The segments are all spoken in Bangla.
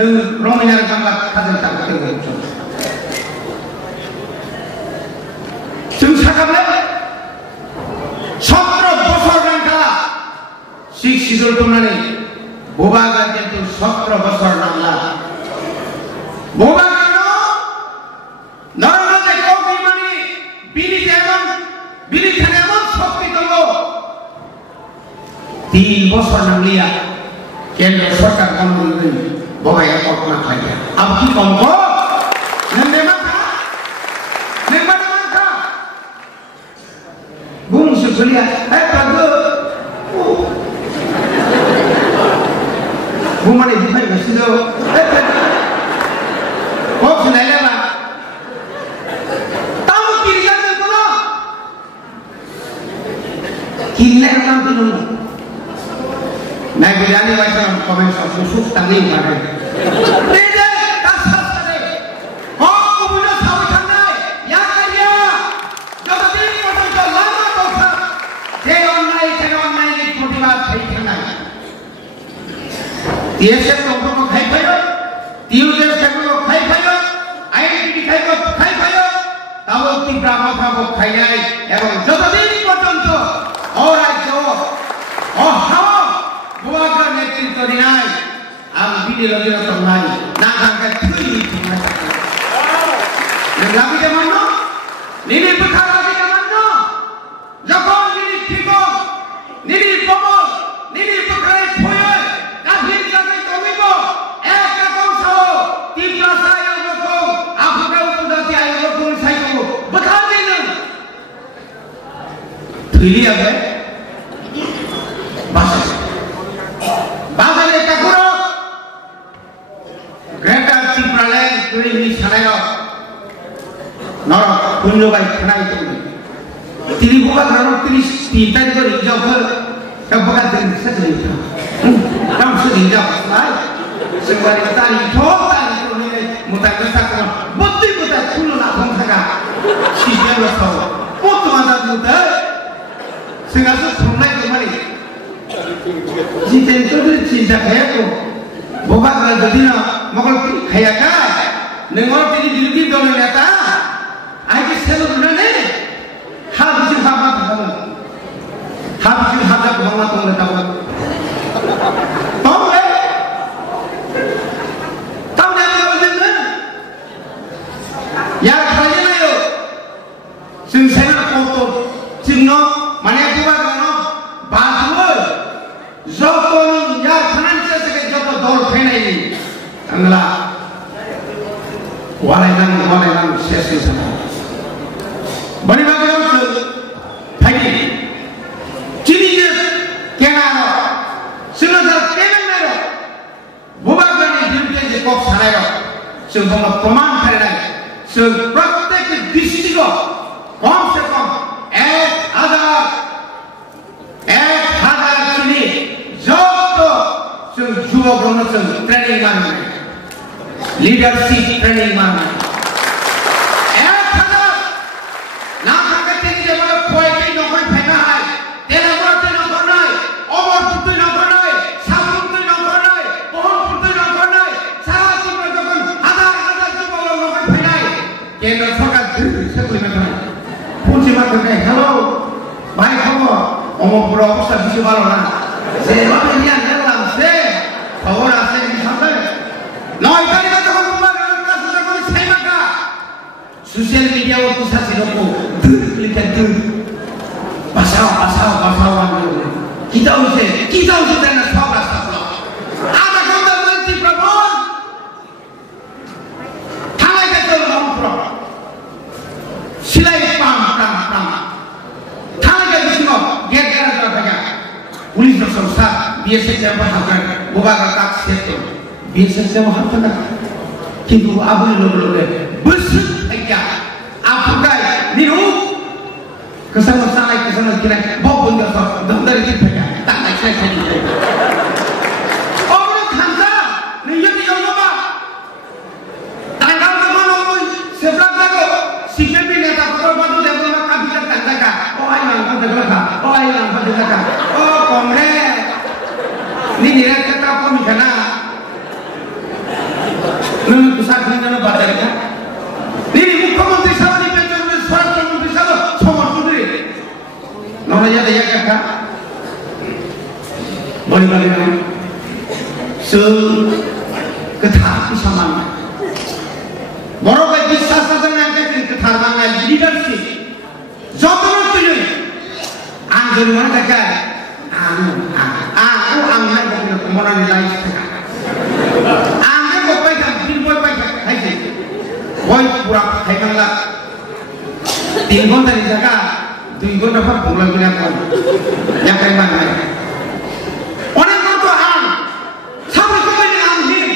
नों रमायना बांला खाजों थांगोन जों सागाबले 17 বছর नांगा सिख सिदुल दंनानै बबा गाजेंखौ 17 বছর नांला बबा गानो नरनाथे कौगिमानि बिनि थानायमोन शक्ति दङ 3 বছর नांलिया केंद्र सरकार कामनि बबाया कल्पना खालाया अब की कमको नोंने माखा बुंसो गलिया बागो बुंमाने दिफाय गासिनो बक्स नायलाबा ताऊ किरिया नोंखौनो किरिया नाम दङ नायबिरानि बायसा कमेन्ट सो सुख तांगै माने दे दासासरे ओ गुबुना सावै थांनाय या कारिया जगतिनि मथन लामा दसा जे अननायनि प्रतिबाद थाइ थांनाय देशे दंफांखौ खायफायो टिउजेस खायफायो खायफायो आइडेन्टिटी खायफायो ताबो तीव्र माथाखौ खायनाय এবং যতদিন পর্যন্ত ও রাজ্য ও হাওয়া बुआगा नेतृत्व दिनाय आं बिदि लगे संनाय नागांगा थुई संनाय लाबि देमानो निनि पथा लाबि देमानो जखन निनि थिगो निनि कमल निनि पखाय फयो गाहिर जागे कमिबो एक कौसाओ तीव्र सायो रखो आफुका उपजाति आयो रखो साइको बखा दिनो थुइली आगे बास बाजारे काकुरो ग्रेटर त्रिपुरालेण्ड तुरिनि सानायाव नर पुण्यबाय थानाय दं तिनि बुगा ग्रामाव 30 तारिख रिजावफोर दा बुगा दिन साजरि दाम सरि जाव लाय सेवारि तारिख ने मुता गसा को बत्ति मुता खुलो ना भं थागा सिजे रसाव पतमा दा मुता सिंगासो थुमनाय गमानि जिते तो चिंता खाया को बोबा का जदी ना मगल खाया का नंगो तिनि बिरुदि दल नेता आइ के सेलो ने हा बिजि हाबा थागो हा बिजि हाबा भंगा तंग ताबो तंग तावना बोलदों या खाया नायो जों सेना कतो जोंनो माने बुबा गानो बाजुओ जौन या फाइनेंस से जो दौर फैनाय आंला वालायनां शेष सना बनि बागेव फाइदि चिनिजे केनारो सिनोजा केनारो बुबागानि बिरुद्धे जे कक सानायो जों बुङो प्रमाण फायनाय जों प्रत्येक डिस्ट्रिक्टआव कम से कम 1000 चिनि जों जुवावनो जों ट्रेनिं मानो लीडरशिप ट्रेनिं मानो 1000 ना थांगे तिनि जे फयति नखय फायनाय तेलागुरति नखरनाय अमरपुरति नखरनाय साबुरति नखरनाय बहरपुरति नखरनाय सारा चिमरा जगन 1000 जुवाव नखय फायनाय केन्द्र सरकार साकरि नखरनाय पन्जिमा थांगे हेलो भाई खबर अमरपुर अवस्था बिसि भालो ना जे लाबिया नेलामसे खबर আছে কি সামনে 9 তারিখে যখন তোমাদের কাছে যখন সাইমাকা সোশ্যাল মিডিয়া ও তো সাথে রকম লিখে দিন বাসাও কিটা হইছে তাই না সব রাস্তা ব্লক আধা ঘন্টা বলছি প্রবল থানায় গেছে রংপুর সিলাই পাম থানায় গেছে গেট গেরা জায়গা पुलिस संस्था बीएसएफ से हाथन बोगा का काक से तो बीएसएफ से हाथन किंतु अब लोग बस क्या आप गाय निरू कसम साला कसम किना बहुत बंद कर दंदर की फेंका ताक से और खानसा नहीं ये दियो बा तांगा मानो सेफ्रा जागो सीपीपी नेता को बादू देखो ना काफी तक का ओ आई लांग देखो का ओ कमरे ni direct kata apa mikana जों गोथार समान बर'बाय बिसास जानानै जों गोथार माननाय लिडारशिप जतन तुलै आं जोंमा थाखाय आंखौ आंनाय बखनो कमनानै लाइफ थाखा आंनो बबाय थां दिन बबाय थाखाय बय पुरा खायमांला 3 घन्टानि जायगा 2 घन्टा फार बुंलांगोन आं याखाय माननाय अनेक गथ' आं सामलायखौ बायनो आं हिम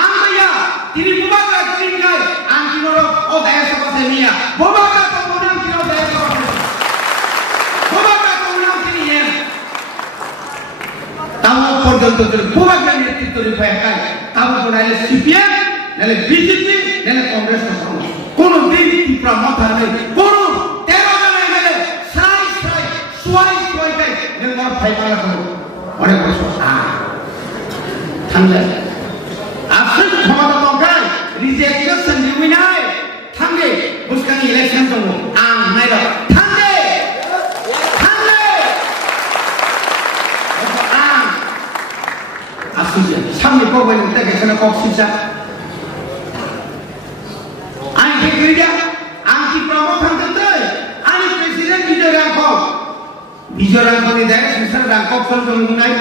आं गैया दिनै बबागा दिनै आं दिनरो अ दाया सबासेनिया बबागा तो मोनां दिनाव दाया सबासे बबागा तो मोनां दिनिया तामो पर्यন্ত बबागा नेतृत्वनि फायखाय तामो बनायले सीपीएम नाले बीजेपी नाले कांग्रेस কোনো দিন ত্রিপুরা মাথা নেই কোনো 13 জন এমএলএ সাই সোয়াই সোয়াইকে নেমর ফাইমালা করো অনেক বছর থামলে আসল ক্ষমতা দরকার রিজেকশন নিউমিনাই থামলে বুসকানি ইলেকশন দङ आं नायरा থামলে आं আসুজে সামনে কবে নিতে গেছে না কক্সিসা Ani kerja, anti promotan tentu. Ani presiden bicara rangkop ni dah susah rangkop soal mengenai